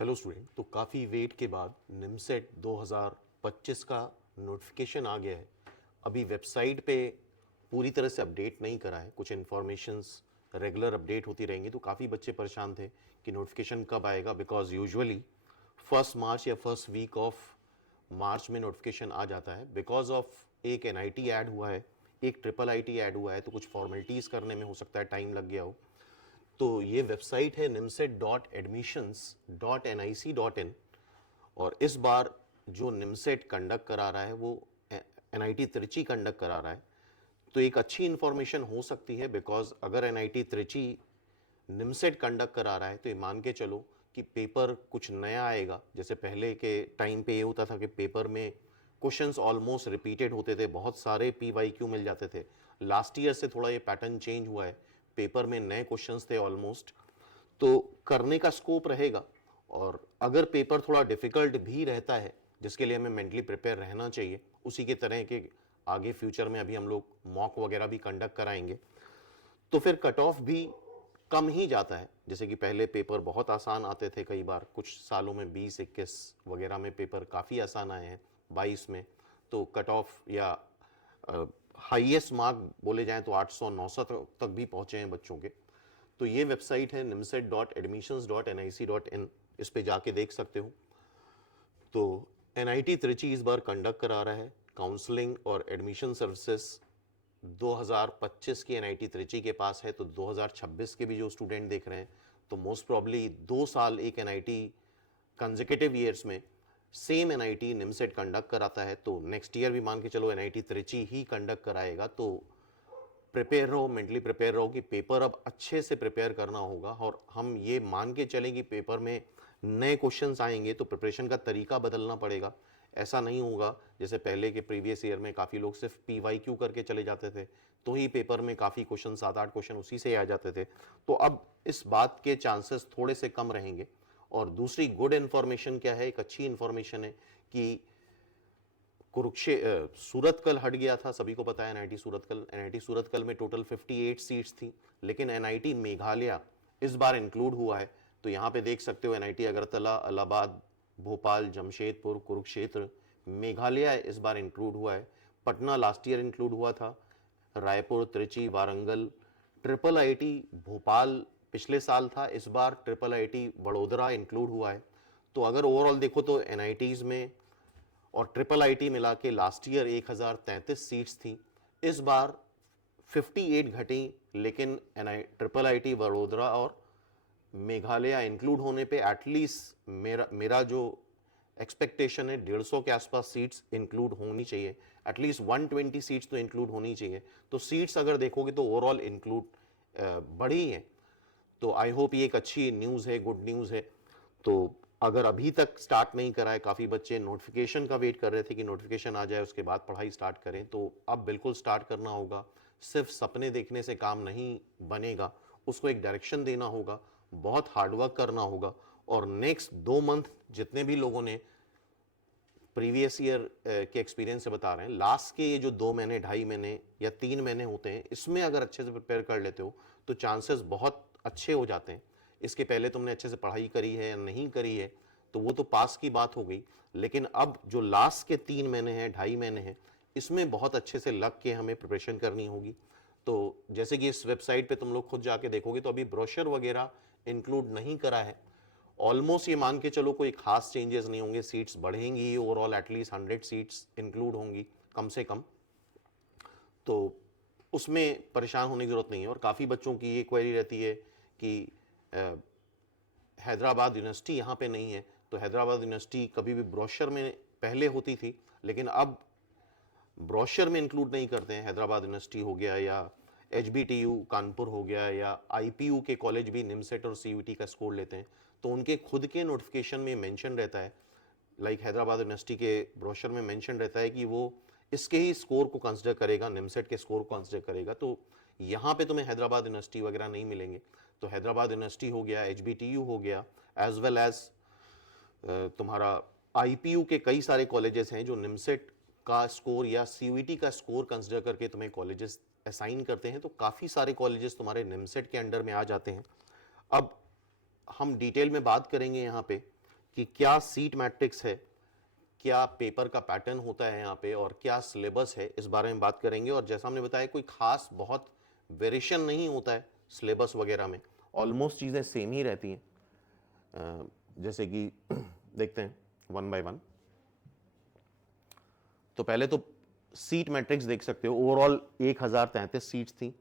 Hello student. तो काफ़ी wait के बाद निमसेट 2025 का नोटिफिकेशन आ गया है। अभी वेबसाइट पे पूरी तरह से अपडेट नहीं करा है, कुछ इन्फॉर्मेशंस रेगुलर अपडेट होती रहेंगी। तो काफ़ी बच्चे परेशान थे कि नोटिफिकेशन कब आएगा, बिकॉज यूजुअली 1 मार्च या फर्स्ट वीक ऑफ मार्च में नोटिफिकेशन आ जाता है। बिकॉज ऑफ एक एनआईटी ऐड हुआ है, एक ट्रिपल आईटी ऐड हुआ है, तो कुछ फॉर्मेलिटीज़ करने में हो सकता है टाइम लग गया हो। तो ये वेबसाइट है nimset.admissions.nic.in। और इस बार जो निमसेट कंडक्ट करा रहा है वो एनआईटी त्रिची कंडक्ट करा रहा है। तो एक अच्छी इंफॉर्मेशन हो सकती है, बिकॉज अगर एनआईटी त्रिची निमसेट कंडक्ट करा रहा है तो ये मान के चलो कि पेपर कुछ नया आएगा। जैसे पहले के टाइम पे ये होता था कि पेपर में क्वेश्चंस ऑलमोस्ट रिपीटेड होते थे, बहुत सारे पीवाईक्यू मिल जाते थे। लास्ट ईयर से थोड़ा ये पैटर्न चेंज हुआ है, पेपर में नए क्वेश्चंस थे ऑलमोस्ट, तो करने का स्कोप रहेगा। और अगर पेपर थोड़ा डिफिकल्ट भी रहता है, जिसके लिए हमें मेंटली प्रिपेयर रहना चाहिए, उसी के तरह के आगे फ्यूचर में अभी हम लोग मॉक वगैरह भी कंडक्ट कराएंगे, तो फिर कट ऑफ भी कम ही जाता है। जैसे कि पहले पेपर बहुत आसान आते थे, कई बार कुछ सालों में 20-21 वगैरह में पेपर काफ़ी आसान आए हैं, 22 में तो कट ऑफ या हाईएस्ट मार्क बोले जाएं तो 800-900 तक भी पहुंचे हैं बच्चों के। तो ये वेबसाइट है nimset.admissions.nic.in, इस पे जाके देख सकते हो। तो एनआईटी त्रिची इस बार कंडक्ट करा रहा है काउंसलिंग और एडमिशन सर्विसेज। 2025 की एनआईटी त्रिची के पास है, तो 2026 के भी जो स्टूडेंट देख रहे हैं, तो मोस्ट प्रॉब्ली 2 साल एक एनआईटी कंसेक्यूटिव ईयर्स में सेम एनआईटी निमसेट कंडक्ट कराता है, तो नेक्स्ट ईयर भी मान के चलो एनआईटी त्रिची ही कंडक्ट कराएगा। तो प्रिपेयर रहो, मेंटली प्रिपेयर रहो कि पेपर अब अच्छे से प्रिपेयर करना होगा। और हम ये मान के चलें कि पेपर में नए क्वेश्चंस आएंगे तो प्रिपरेशन का तरीका बदलना पड़ेगा। ऐसा नहीं होगा जैसे पहले के प्रीवियस ईयर में काफ़ी लोग सिर्फ पीवाईक्यू करके चले जाते थे, तो ही पेपर में काफ़ी क्वेश्चन 7-8 क्वेश्चन उसी से आ जाते थे। तो अब इस बात के चांसेस थोड़े से कम रहेंगे। और दूसरी गुड इन्फॉर्मेशन क्या है, एक अच्छी इन्फॉर्मेशन है कि सूरतकल हट गया था, सभी को पता है। एनआईटी सूरतकल में टोटल 58 सीट्स थी, लेकिन एनआईटी मेघालय इस बार इंक्लूड हुआ है। तो यहाँ पे देख सकते हो एनआईटी अगरतला, इलाहाबाद, भोपाल, जमशेदपुर, कुरुक्षेत्र, मेघालय इस बार इंक्लूड हुआ है। पटना लास्ट ईयर इंक्लूड हुआ था, रायपुर, त्रिची, वारंगल। ट्रिपल आईटी भोपाल पिछले साल था, इस बार ट्रिपल आईटी वडोदरा इंक्लूड हुआ है। तो अगर ओवरऑल देखो तो एनआईटीज में और ट्रिपल आईटी मिला के लास्ट ईयर 1033 सीट्स थी, इस बार 58 घटी। लेकिन ट्रिपल आईटी वडोदरा और मेघालय इंक्लूड होने पे एटलीस्ट मेरा जो एक्सपेक्टेशन है 150 के आसपास सीट्स इंक्लूड होनी चाहिए, एटलीस्ट 120 सीट्स तो इंक्लूड होनी चाहिए। तो सीट्स अगर देखोगे तो ओवरऑल इंक्लूड बढ़ी है। तो आई होप ये एक अच्छी न्यूज़ है, गुड न्यूज़ है। तो अगर अभी तक स्टार्ट नहीं करा है, काफ़ी बच्चे नोटिफिकेशन का वेट कर रहे थे कि नोटिफिकेशन आ जाए उसके बाद पढ़ाई स्टार्ट करें, तो अब बिल्कुल स्टार्ट करना होगा। सिर्फ सपने देखने से काम नहीं बनेगा, उसको एक डायरेक्शन देना होगा, बहुत हार्डवर्क करना होगा। और नेक्स्ट 2 मंथ जितने भी लोगों ने प्रीवियस ईयर के एक्सपीरियंस से बता रहे हैं, लास्ट के ये जो 2 महीने, 2.5 महीने या 3 महीने होते हैं, इसमें अगर अच्छे से प्रिपेयर कर लेते हो तो चांसेस बहुत अच्छे हो जाते हैं। इसके पहले तुमने अच्छे से पढ़ाई करी है या नहीं करी है तो वो तो पास की बात हो गई, लेकिन अब जो लास्ट के 3 महीने हैं, 2.5 महीने हैं, इसमें बहुत अच्छे से लग के हमें प्रिपरेशन करनी होगी। तो जैसे कि इस वेबसाइट पे तुम लोग खुद जाके देखोगे तो अभी ब्रोशर वगैरह इंक्लूड नहीं करा है। ऑलमोस्ट ये मान के चलो कोई खास चेंजेस नहीं होंगे, सीट्स बढ़ेंगी ही, ओवरऑल एटलीस्ट 100 सीट्स इंक्लूड होंगी कम से कम। तो उसमें परेशान होने की जरूरत नहीं है। और काफ़ी बच्चों की ये क्वेरी रहती है कि हैदराबाद यूनिवर्सिटी यहाँ पे नहीं है। तो हैदराबाद यूनिवर्सिटी कभी भी ब्रोशर में पहले होती थी, लेकिन अब ब्रोशर में इंक्लूड नहीं करते हैं। हैदराबाद यूनिवर्सिटी हो गया या एचबीटीयू कानपुर हो गया या आईपीयू के कॉलेज भी निमसेट और सीयूईटी का स्कोर लेते हैं, तो उनके खुद के नोटिफिकेशन में मेंशन रहता है, लाइक हैदराबाद यूनिवर्सिटी के ब्रोशर में मेंशन रहता है कि वो इसके ही स्कोर को कंसिडर करेगा, निमसेट के स्कोर को कंसिडर करेगा। तो यहाँ पे तुम्हें हैदराबाद यूनिवर्सिटी वगैरह नहीं मिलेंगे। तो हैदराबाद यूनिवर्सिटी हो गया, एचबीटीयू हो गया, एज वेल एज तुम्हारा आईपीयू के कई सारे कॉलेजेस हैं जो निमसेट का स्कोर या सीयूईटी का स्कोर कंसिडर करके तुम्हें कॉलेजेस असाइन करते हैं। तो काफ़ी सारे कॉलेजेस तुम्हारे निमसेट के अंडर में आ जाते हैं। अब हम डिटेल में बात करेंगे यहाँ पे कि क्या सीट मैट्रिक्स है, क्या पेपर का पैटर्न होता है यहाँ पे, और क्या सिलेबस है, इस बारे में बात करेंगे। और जैसा हमने बताया कोई खास बहुत वेरिएशन नहीं होता है सिलेबस वगैरह में, ऑलमोस्ट चीज़ें सेम ही रहती हैं। जैसे कि देखते हैं वन बाय वन। तो पहले तो सीट मैट्रिक्स देख सकते हो, ओवरऑल 1033 सीट्स थी।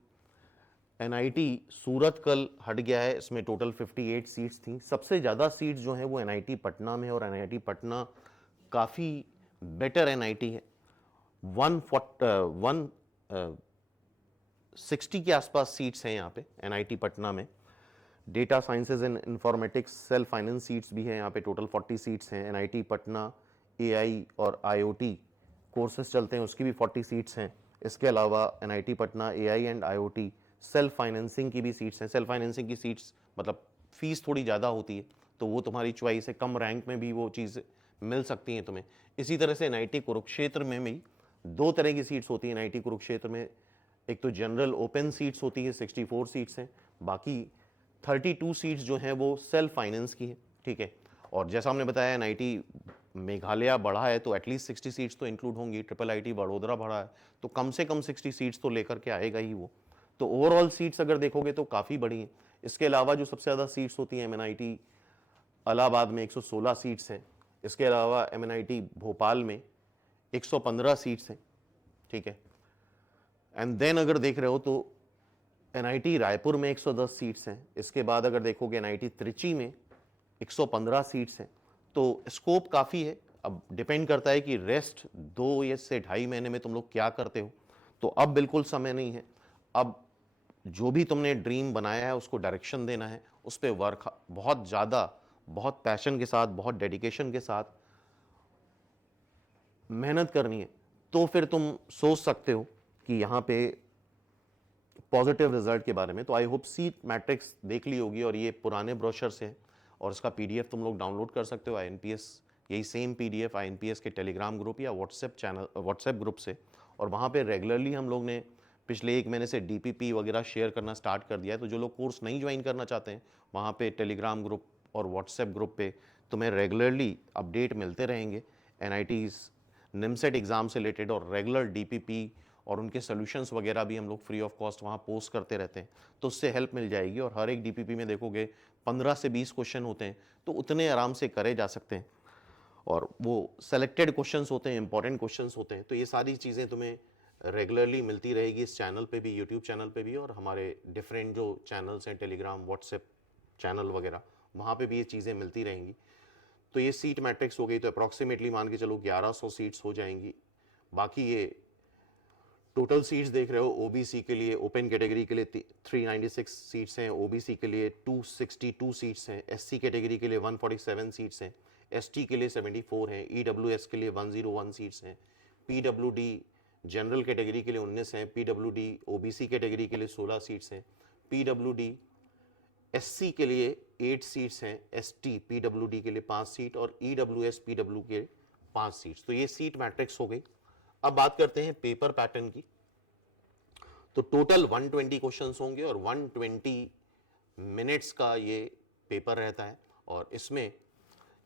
एनआईटी सूरत कल हट गया है, इसमें टोटल 58 सीट्स थी। सबसे ज़्यादा सीट्स जो हैं वो एनआईटी पटना में, और एनआईटी पटना काफ़ी बेटर एनआईटी है। 160 के आसपास सीट्स हैं यहाँ पे एनआईटी पटना में। Data sciences and informatics self finance seats भी हैं यहाँ पे, टोटल 40 सीट्स हैं। एनआईटी पटना एआई और आईओटी कोर्सेज चलते हैं, उसकी भी 40 सीट्स हैं। इसके अलावा NIT Patna AI and IoT self financing की भी सीट्स हैं। सेल्फ फाइनेंसिंग की सीट्स मतलब फीस थोड़ी ज़्यादा होती है, तो वो तुम्हारी चॉइस है, कम रैंक में भी वो चीज़ मिल सकती हैं तुम्हें। इसी तरह से एनआईटी कुरुक्षेत्र में भी 2 तरह की सीट्स होती हैं। एनआईटी कुरुक्षेत्र में एक तो जनरल ओपन सीट्स होती है, 64 सीट्स हैं, बाकी 32 सीट्स जो हैं वो सेल्फ फाइनेंस की है, ठीक है। और जैसा हमने बताया एनआईटी मेघालय बढ़ा है तो एटलीस्ट 60 सीट्स तो इंक्लूड होंगी। ट्रिपल आईटी बड़ोदरा बढ़ा है तो कम से कम 60 सीट्स तो लेकर के आएगा ही वो। तो ओवरऑल सीट्स अगर देखोगे तो काफ़ी बड़ी हैं। इसके अलावा जो सबसे ज़्यादा सीट्स होती हैं एमएनआईटी इलाहाबाद में 116 सीट्स हैं। इसके अलावा एमएनआईटी भोपाल में 115 सीट्स हैं, ठीक है। एंड देन अगर देख रहे हो तो एनआईटी रायपुर में 110 सीट्स हैं। इसके बाद अगर देखोगे एनआईटी त्रिची में 115 सीट्स हैं। तो स्कोप काफ़ी है। अब डिपेंड करता है कि रेस्ट 2 या से 2.5 महीने में तुम लोग क्या करते हो। तो अब बिल्कुल समय नहीं है, अब जो भी तुमने ड्रीम बनाया है उसको डायरेक्शन देना है, उस पर वर्क बहुत ज़्यादा, बहुत पैशन के साथ, बहुत डेडिकेशन के साथ मेहनत करनी है। तो फिर तुम सोच सकते हो कि यहाँ पे पॉजिटिव रिजल्ट के बारे में। तो आई होप सीट मैट्रिक्स देख ली होगी, और ये पुराने ब्रोशर से है और इसका पीडीएफ तुम लोग डाउनलोड कर सकते हो आईएनपीएस, यही सेम पीडीएफ आईएनपीएस के टेलीग्राम ग्रुप या व्हाट्सएप ग्रुप से। और वहाँ पे रेगुलरली हम लोग ने पिछले 1 महीने से डीपीपी वगैरह शेयर करना स्टार्ट कर दिया है। तो जो लोग कोर्स नहीं ज्वाइन करना चाहते हैं, वहाँ पे टेलीग्राम ग्रुप और व्हाट्सएप ग्रुप पे तुम्हें रेगुलरली अपडेट मिलते रहेंगे एनआईटीज़ निमसेट एग्ज़ाम से रिलेटेड, और रेगुलर डीपीपी और उनके सोल्यूशंस वगैरह भी हम लोग फ्री ऑफ कॉस्ट वहाँ पोस्ट करते रहते हैं। तो उससे हेल्प मिल जाएगी। और हर एक डीपीपी में देखोगे 15 से 20 क्वेश्चन होते हैं, तो उतने आराम से करे जा सकते हैं, और वो सेलेक्टेड क्वेश्चंस होते हैं, इंपॉर्टेंट क्वेश्चंस होते हैं। तो ये सारी चीज़ें तुम्हें रेगुलरली मिलती रहेगी इस चैनल पे भी, यूट्यूब चैनल पे भी, और हमारे डिफरेंट जो चैनल्स हैं टेलीग्राम व्हाट्सएप चैनल वगैरह, वहाँ पे भी ये चीज़ें मिलती रहेंगी। तो ये सीट मैट्रिक्स हो गई, तो अप्रॉक्सीमेटली मान के चलो 1100 सीट्स हो जाएंगी। बाकी ये टोटल सीट्स देख रहे हो, ओबीसी के लिए ओपन कैटेगरी के लिए 396 सीट्स हैं, ओबीसी के लिए 262 सीट्स हैं, एससी कैटेगरी के लिए 147 सीट्स हैं, एसटी के लिए 74 हैं, ईडब्ल्यूएस के लिए 101 सीट्स हैं, पीडब्ल्यूडी जनरल कैटेगरी के लिए 19 हैं, पीडब्ल्यूडी ओबीसी कैटेगरी के लिए 16 सीट्स हैं, पीडब्ल्यूडी एससी के लिए 8 सीट्स हैं, एसटी पीडब्ल्यूडी के लिए 5 सीट, और ईडब्ल्यूएस पीडब्ल्यू के 5 सीट्स। तो ये सीट मैट्रिक्स हो गई। अब बात करते हैं पेपर पैटर्न की। तो टोटल 120 क्वेश्चंस होंगे और 120 मिनट्स का ये पेपर रहता है। और इसमें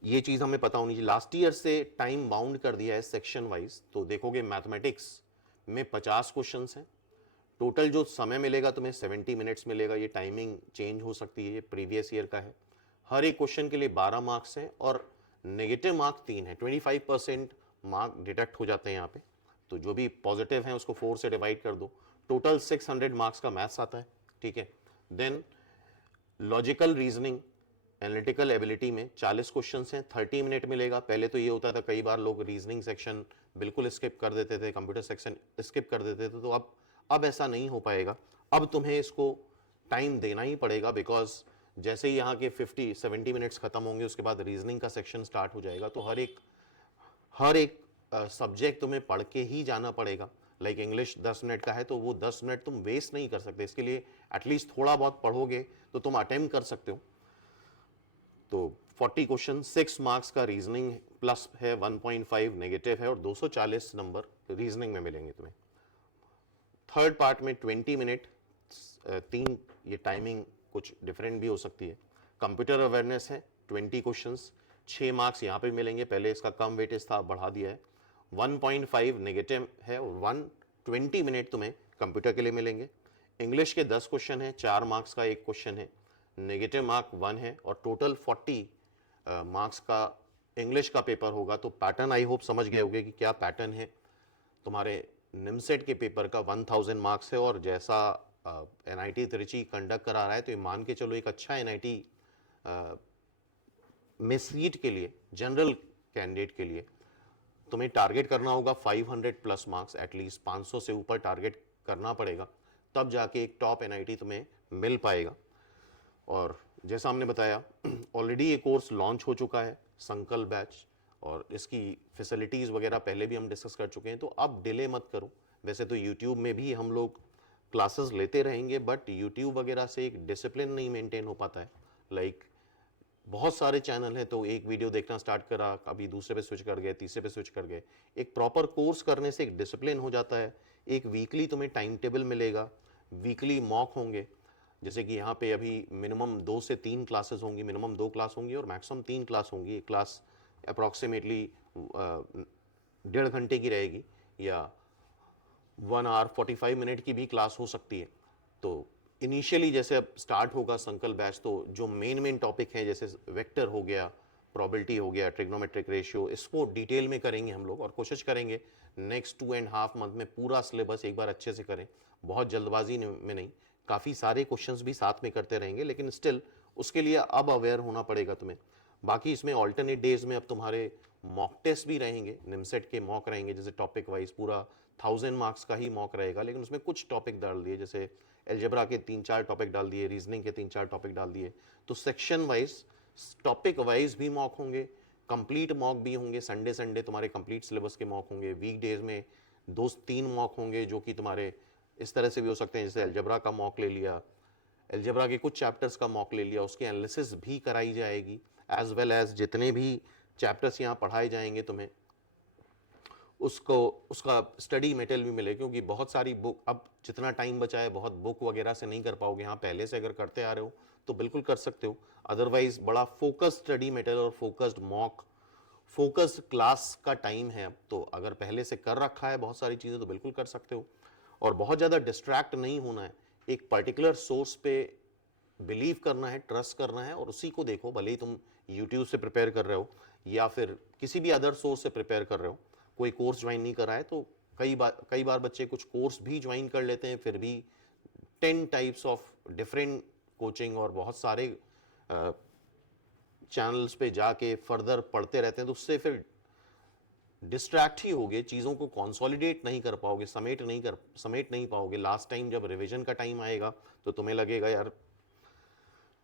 ये चीज़ हमें पता होनी चाहिए, लास्ट ईयर से टाइम बाउंड कर दिया है सेक्शन वाइज। तो देखोगे मैथमेटिक्स में 50 क्वेश्चंस हैं, टोटल जो समय मिलेगा तुम्हें 70 मिनट्स मिलेगा। ये टाइमिंग चेंज हो सकती है, ये प्रीवियस ईयर का है। हर एक क्वेश्चन के लिए 12 मार्क्स हैं और नेगेटिव मार्क 3 है। 25% मार्क डिडक्ट हो जाते हैं यहाँ पे। तो जो भी पॉजिटिव हैं उसको 4 से डिवाइड कर दो, टोटल 600 मार्क्स का मैथ्स आता है, ठीक है। Then logical reasoning analytical ability में 40 क्वेश्चंस हैं, 30 मिनट मिलेगा। पहले तो ये होता था कई बार लोग रीजनिंग सेक्शन बिल्कुल स्किप कर देते थे, कंप्यूटर सेक्शन स्किप कर देते थे। तो अब ऐसा नहीं हो पाएगा। अब तुम्हें इसको टाइम देना ही पड़ेगा, बिकॉज जैसे ही यहाँ के 50-70 मिनट्स खत्म होंगे उसके बाद रीजनिंग का सेक्शन स्टार्ट हो जाएगा। तो हर एक सब्जेक्ट तुम्हें पढ़ के ही जाना पड़ेगा। लाइक इंग्लिश 10 मिनट का है तो वो 10 मिनट तुम वेस्ट नहीं कर सकते। इसके लिए एटलीस्ट थोड़ा बहुत पढ़ोगे तो तुम अटेम्प्ट कर सकते हो। तो 40 क्वेश्चन, 6 मार्क्स का रीजनिंग प्लस है, 1.5 नेगेटिव है, और 240 नंबर रीजनिंग में मिलेंगे तुम्हें। थर्ड पार्ट में 20 मिनट, 3 ये टाइमिंग कुछ डिफरेंट भी हो सकती है। कंप्यूटर अवेयरनेस है 20 क्वेश्चंस, 6 मार्क्स यहाँ पे मिलेंगे, पहले इसका कम वेटेज था, बढ़ा दिया है। 1.5 नेगेटिव है और 120 मिनट तुम्हें कंप्यूटर के लिए मिलेंगे। इंग्लिश के 10 क्वेश्चन है, 4 मार्क्स का एक क्वेश्चन है, नेगेटिव मार्क 1 है और टोटल 40 मार्क्स का इंग्लिश का पेपर होगा। तो पैटर्न आई होप समझ गए होंगे कि क्या पैटर्न है। तुम्हारे निमसेट के पेपर का 1000 मार्क्स है और जैसा एनआईटी त्रिची कंडक्ट करा रहा है तो ये मान के चलो एक अच्छा एनआईटी में सीट के लिए, जनरल कैंडिडेट के लिए तुम्हें टारगेट करना होगा 500 प्लस मार्क्स, एटलीस्ट 500 से ऊपर टारगेट करना पड़ेगा, तब जाके एक टॉप एनआईटी तुम्हें मिल पाएगा। और जैसा हमने बताया ऑलरेडी ये कोर्स लॉन्च हो चुका है, संकल्प बैच, और इसकी फैसिलिटीज़ वगैरह पहले भी हम डिस्कस कर चुके हैं। तो अब डिले मत करो। वैसे तो यूट्यूब में भी हम लोग क्लासेस लेते रहेंगे, बट यूट्यूब वगैरह से एक डिसिप्लिन नहीं मेंटेन हो पाता है। लाइक बहुत सारे चैनल हैं तो एक वीडियो देखना स्टार्ट करा, अभी दूसरे पे स्विच कर गए, तीसरे पे स्विच कर गए। एक प्रॉपर कोर्स करने से एक डिसिप्लिन हो जाता है। एक वीकली तुम्हें टाइम टेबल मिलेगा, वीकली मॉक होंगे, जैसे कि यहाँ पे अभी मिनिमम 2 से 3 क्लासेस होंगी, मिनिमम 2 क्लास होंगी और मैक्सिमम 3 क्लास होंगी। एक क्लास अप्रॉक्सीमेटली 1.5 घंटे की रहेगी या 1 आवर 45 मिनट की भी क्लास हो सकती है। तो इनिशियली जैसे अब स्टार्ट होगा संकल्प बैच, तो जो मेन टॉपिक है जैसे वेक्टर हो गया, प्रोबेबिलिटी हो गया, ट्रिग्नोमेट्रिक रेशियो, इसको डिटेल में करेंगे हम लोग और कोशिश करेंगे नेक्स्ट 2.5 मंथ में पूरा सिलेबस एक बार अच्छे से करें। बहुत जल्दबाजी में नहीं, काफ़ी सारे क्वेश्चंस भी साथ में करते रहेंगे, लेकिन स्टिल उसके लिए अब अवेयर होना पड़ेगा तुम्हें। बाकी इसमें ऑल्टरनेट डेज में अब तुम्हारे मॉक टेस्ट भी रहेंगे, निमसेट के मॉक रहेंगे, जैसे टॉपिक वाइज पूरा 1000 मार्क्स का ही मॉक रहेगा, लेकिन उसमें कुछ टॉपिक डाल दिए, जैसे एल्जेब्रा के 3-4 टॉपिक डाल दिए, रीजनिंग के 3-4 टॉपिक डाल दिए। तो सेक्शन वाइज, टॉपिक वाइज भी मॉक होंगे, कंप्लीट मॉक भी होंगे। संडे संडे तुम्हारे कंप्लीट सिलेबस के मॉक होंगे, वीक डेज में 2-3 मॉक होंगे जो कि तुम्हारे इस तरह से भी हो सकते हैं, जैसे एल्जेब्रा का मॉक ले लिया, एल्जेब्रा के कुछ चैप्टर्स का मॉक ले लिया, उसकी एनालिसिस भी कराई जाएगी, एज वेल एज जितने भी चैप्टर्स यहाँ पढ़ाए जाएंगे तुम्हें उसको उसका स्टडी मटेरियल भी मिले, क्योंकि बहुत सारी बुक, अब जितना टाइम बचा है बहुत बुक वगैरह से नहीं कर पाओगे। हाँ, पहले से अगर करते आ रहे हो तो बिल्कुल कर सकते हो, अदरवाइज बड़ा फोकस्ड स्टडी मटेरियल और फोकस्ड मॉक, फोकस्ड क्लास का टाइम है अब। तो अगर पहले से कर रखा है बहुत सारी चीज़ें तो बिल्कुल कर सकते हो। और बहुत ज़्यादा डिस्ट्रैक्ट नहीं होना है, एक पर्टिकुलर सोर्स पे बिलीव करना है, ट्रस्ट करना है और उसी को देखो। भले ही तुम यूट्यूब से प्रिपेयर कर रहे हो या फिर किसी भी अदर सोर्स से प्रिपेयर कर रहे हो, कोई कोर्स ज्वाइन नहीं करा है तो कई बार बच्चे कुछ कोर्स भी ज्वाइन कर लेते हैं, फिर भी 10 टाइप्स ऑफ डिफरेंट कोचिंग और बहुत सारे चैनल्स पे जाके फर्दर पढ़ते रहते हैं, तो उससे फिर डिस्ट्रैक्ट ही होगे, चीज़ों को कंसोलिडेट नहीं कर पाओगे, समेट नहीं पाओगे। लास्ट टाइम जब रिवीजन का टाइम आएगा तो तुम्हें लगेगा यार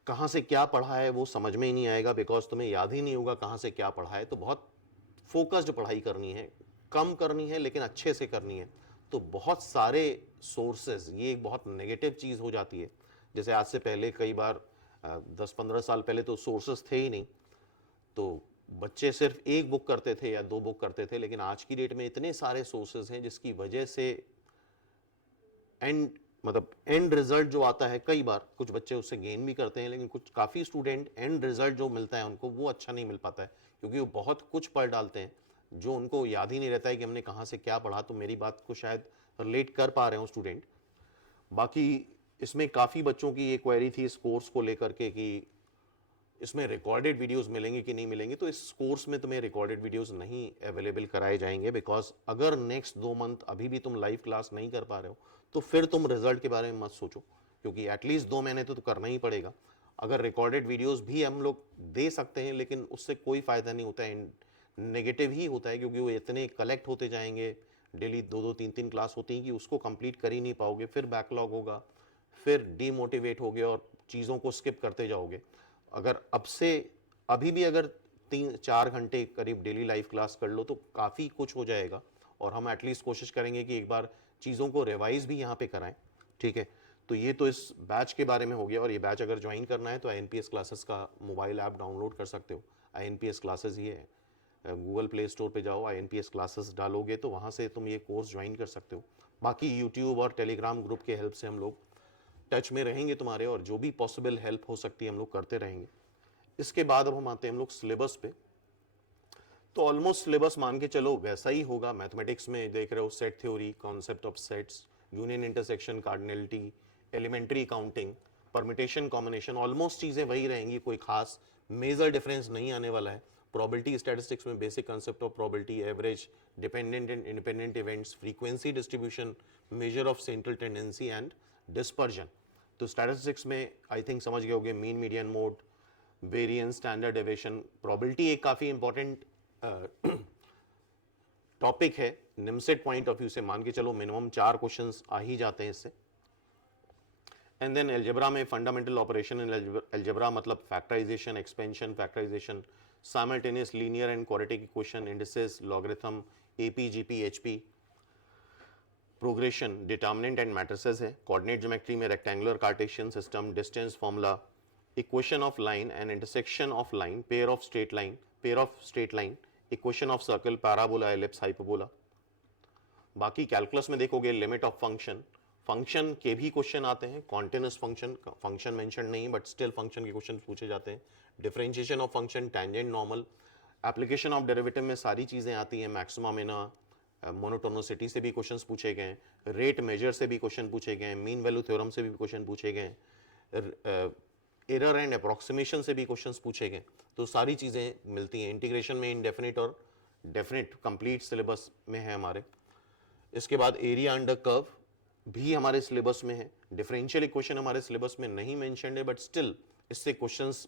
कहाँ से क्या पढ़ा है वो समझ में ही नहीं आएगा, बिकॉज तुम्हें याद ही नहीं होगा कहाँ से क्या पढ़ा है। तो बहुत फोकस्ड पढ़ाई करनी है, कम करनी है लेकिन अच्छे से करनी है। तो बहुत सारे सोर्सेज, ये एक बहुत नेगेटिव चीज़ हो जाती है। जैसे आज से पहले कई बार 10-15 साल पहले तो सोर्सेज थे ही नहीं, तो बच्चे सिर्फ एक बुक करते थे या 2 बुक करते थे, लेकिन आज की डेट में इतने सारे सोर्सेज हैं जिसकी वजह से एंड रिजल्ट जो आता है, कई बार कुछ बच्चे उससे गेन भी करते हैं, लेकिन कुछ काफ़ी स्टूडेंट एंड रिजल्ट जो मिलता है उनको वो अच्छा नहीं मिल पाता है, क्योंकि वो बहुत कुछ पढ़ डालते हैं जो उनको याद ही नहीं रहता है कि हमने कहाँ से क्या पढ़ा। तो मेरी बात को शायद रिलेट कर पा रहे हो स्टूडेंट। बाकी इसमें काफ़ी बच्चों की ये क्वेरी थी इस कोर्स को लेकर के कि इसमें रिकॉर्डेड वीडियोस मिलेंगे कि नहीं मिलेंगे। तो इस कोर्स में तुम्हें रिकॉर्डेड वीडियोस नहीं अवेलेबल कराए जाएंगे, बिकॉज अगर नेक्स्ट 2 मंथ अभी भी तुम लाइव क्लास नहीं कर पा रहे हो तो फिर तुम रिजल्ट के बारे में मत सोचो, क्योंकि एटलीस्ट 2 महीने तो करना ही पड़ेगा। अगर रिकॉर्डेड वीडियोस भी हम लोग दे सकते हैं लेकिन उससे कोई फ़ायदा नहीं होता है, नेगेटिव ही होता है, क्योंकि वो इतने कलेक्ट होते जाएंगे, डेली 2-2 3-3 क्लास होती हैं कि उसको कंप्लीट कर ही नहीं पाओगे, फिर बैकलॉग होगा, फिर डीमोटिवेट होगे और चीज़ों को स्किप करते जाओगे। अगर अब से अभी भी अगर 3-4 घंटे करीब डेली लाइव क्लास कर लो तो काफ़ी कुछ हो जाएगा। और हम एटलीस्ट कोशिश करेंगे कि एक बार चीज़ों को रिवाइज भी यहाँ पे कराएं, ठीक है। तो ये तो इस बैच के बारे में हो गया। और ये बैच अगर ज्वाइन करना है तो INPS क्लासेस का मोबाइल ऐप डाउनलोड कर सकते हो। INPS क्लासेस ही है, गूगल प्ले स्टोर पे जाओ, INPS क्लासेस डालोगे तो वहाँ से तुम ये कोर्स ज्वाइन कर सकते हो। बाकी यूट्यूब और टेलीग्राम ग्रुप के हेल्प से हम लोग टच में रहेंगे तुम्हारे, और जो भी पॉसिबल हेल्प हो सकती है हम लोग करते रहेंगे। इसके बाद अब हम आते हैं हम लोग सिलेबस पे। तो ऑलमोस्ट सिलेबस मान के चलो वैसा ही होगा। मैथमेटिक्स में देख रहे हो set theory, concept of sets, union intersection, cardinality, elementary counting, permutation combination, almost चीजें वही रहेंगी, कोई खास मेजर डिफरेंस नहीं आने वाला है। प्रोबेबिलिटी स्टैटिस्टिक्स में basic concept of probability, average, dependent and independent events, frequency distribution, measure of central tendency and dispersion. तो स्टैटिस्टिक्स में आई थिंक समझ गए होगे, mean, median, mode, variance, standard deviation. Probability एक काफी इंपॉर्टेंट टॉपिक है NIMCET point of view से, मान के चलो मिनिमम 4 क्वेश्चंस आ ही जाते हैं इससे। एंड देन अलजेब्रा में फंडामेंटल ऑपरेशन इन अलजेब्रा मतलब factorisation, expansion, factorisation, simultaneous linear and quadratic equation, indices, logarithm, AP, GP, HP, progression, determinant and matrices है। कोऑर्डिनेट ज्योमेट्री में rectangular Cartesian system, distance formula, equation of line and intersection of line, pair of straight line, equation of circle, parabola, ellipse, hyperbola. बाकी calculus में देखोगे limit of function, function के भी question आते हैं, continuous function mention नहीं but still function के question पूछे जाते हैं। Differentiation of function, tangent, normal, application of derivative में सारी चीजें आती हैं। मैक्सिमा मिना, मोनोटोनिसिटी से भी क्वेश्चंस पूछे गए, रेट मेजर से भी क्वेश्चन पूछे गए, मीन वैल्यू थ्योरम से भी क्वेश्चन पूछे गए, एरर एंड अप्रोक्सीमेशन से भी क्वेश्चंस पूछे गए। तो सारी चीजें मिलती हैं। इंटीग्रेशन में इनडेफिनिट और डेफिनिट कंप्लीट सिलेबस में है हमारे। इसके बाद एरिया अंडर कर्व भी हमारे सिलेबस में है। डिफरेंशियल इक्वेशन हमारे सिलेबस में नहीं मेंशन्ड है बट स्टिल इससे क्वेश्चंस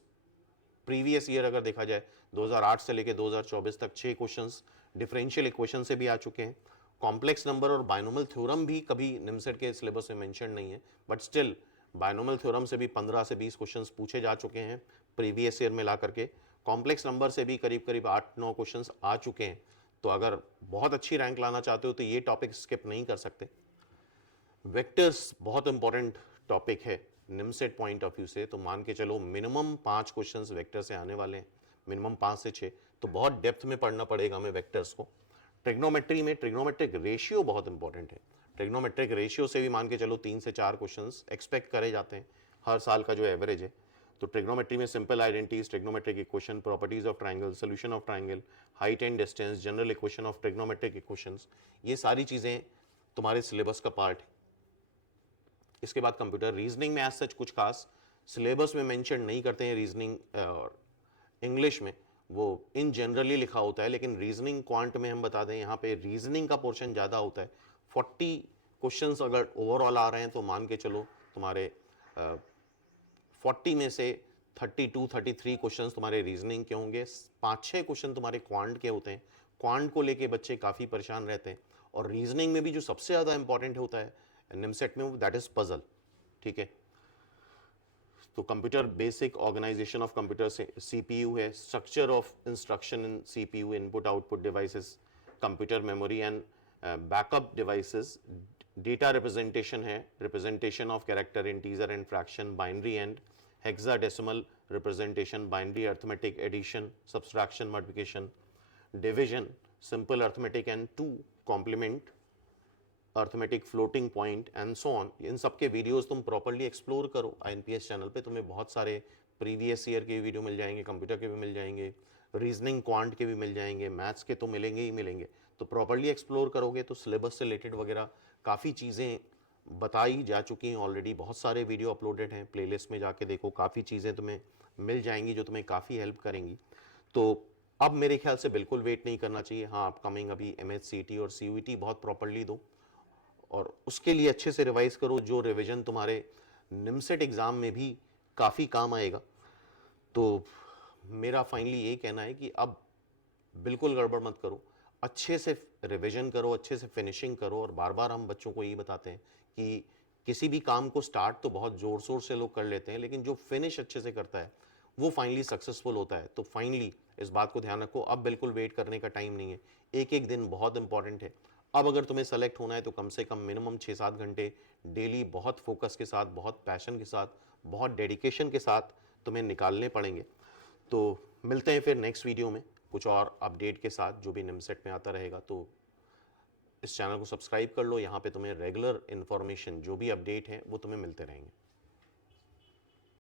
प्रीवियस ईयर अगर देखा जाए 2008 से लेकर 2024 तक 6 क्वेश्चंस डिफरेंशियल इक्वेशन से भी आ चुके हैं। कॉम्प्लेक्स नंबर और बायनोमियल थ्योरम भी कभी निमसेट के सिलेबस में मेंशन नहीं है बट स्टिल बायनोमियल थ्योरम से भी 15 से 20 क्वेश्चंस पूछे जा चुके हैं प्रीवियस ईयर में ला करके। कॉम्प्लेक्स नंबर से भी करीब करीब 8-9 क्वेश्चंस आ चुके हैं। तो अगर बहुत अच्छी रैंक लाना चाहते हो तो ये टॉपिक स्किप नहीं कर सकते। वेक्टर्स बहुत इंपॉर्टेंट टॉपिक है निमसेट पॉइंट ऑफ व्यू से, तो मान के चलो मिनिमम 5 क्वेश्चंस वेक्टर से आने वाले हैं, मिनिमम 5 से 6। तो बहुत डेप्थ में पढ़ना पड़ेगा हमें वेक्टर्स को। ट्रिग्नोमेट्री में ट्रिग्नोमेट्रिक रेशियो बहुत इंपॉर्टेंट है। ट्रिग्नोमेट्रिक रेशियो से भी मान के चलो 3 से 4 क्वेश्चंस एक्सपेक्ट करे जाते हैं हर साल का जो एवरेज है। तो ट्रिग्नोमेट्री में simple identities, trigonometric equation, properties of triangle, solution of triangle, height and distance, general equation of trigonometric equations, ये सारी चीजें तुम्हारे सिलेबस का पार्ट है। इसके बाद कंप्यूटर रीजनिंग में एज सच कुछ खास सिलेबस में मेंशन नहीं करते हैं। रीजनिंग और इंग्लिश में वो इन जनरली लिखा होता है, लेकिन रीजनिंग क्वांट में हम बता दें यहाँ पे रीजनिंग का पोर्शन ज़्यादा होता है। 40 क्वेश्चंस अगर ओवरऑल आ रहे हैं तो मान के चलो तुम्हारे 40 में से 32-33 क्वेश्चंस तुम्हारे रीजनिंग के होंगे, 5-6 क्वेश्चन तुम्हारे क्वांट के होते हैं। क्वांट को लेके बच्चे काफ़ी परेशान रहते हैं। और रीजनिंग में भी जो सबसे ज़्यादा इंपॉर्टेंट होता है निमसेट में, दैट इज पजल। ठीक है, तो computer basic organisation of computer से सीपीयू है, structure of instruction in CPU, input output devices, computer memory and backup devices, data representation है, representation of character, integer and fraction, binary and hexadecimal representation, binary arithmetic, addition, subtraction, multiplication, division, simple arithmetic and 2 complement arithmetic, floating point and so on. इन सब के videos तुम properly explore करो आईएनपीएस channel पे, तुम्हें बहुत सारे प्रीवियस ईयर के वीडियो मिल जाएंगे, कंप्यूटर के भी मिल जाएंगे, रीजनिंग क्वांट के भी मिल जाएंगे, मैथ्स के तो मिलेंगे ही मिलेंगे। तो प्रॉपर्ली एक्सप्लोर करोगे तो सिलेबस से रिलेटेड वगैरह काफ़ी चीज़ें बताई जा चुकी हैं ऑलरेडी। बहुत सारे वीडियो अपलोडेड हैं, प्लेलिस्ट में जाके देखो, काफ़ी चीज़ें तुम्हें मिल जाएंगी जो तुम्हें काफ़ी हेल्प करेंगी। तो अब मेरे ख्याल से बिल्कुल वेट नहीं करना चाहिए। हाँ, अपकमिंग अभी एमएचसीटी और सीयूईटी बहुत प्रॉपर्ली दो और उसके लिए अच्छे से रिवाइज करो, जो रिवीजन तुम्हारे निमसेट एग्जाम में भी काफ़ी काम आएगा। तो मेरा फाइनली यही कहना है कि अब बिल्कुल गड़बड़ मत करो, अच्छे से रिवीजन करो, अच्छे से फिनिशिंग करो। और बार बार हम बच्चों को यही बताते हैं कि किसी भी काम को स्टार्ट तो बहुत ज़ोर शोर से लोग कर लेते हैं, लेकिन जो फिनिश अच्छे से करता है वो फाइनली सक्सेसफुल होता है। तो फाइनली इस बात को ध्यान रखो, अब बिल्कुल वेट करने का टाइम नहीं है, एक एक दिन बहुत इंपॉर्टेंट है। अब अगर तुम्हें सेलेक्ट होना है तो कम से कम मिनिमम 6-7 घंटे डेली बहुत फोकस के साथ, बहुत पैशन के साथ, बहुत डेडिकेशन के साथ तुम्हें निकालने पड़ेंगे। तो मिलते हैं फिर नेक्स्ट वीडियो में कुछ और अपडेट के साथ जो भी निमसेट में आता रहेगा। तो इस चैनल को सब्सक्राइब कर लो, यहाँ पे तुम्हें रेगुलर इन्फॉर्मेशन जो भी अपडेट है वो तुम्हें मिलते रहेंगे।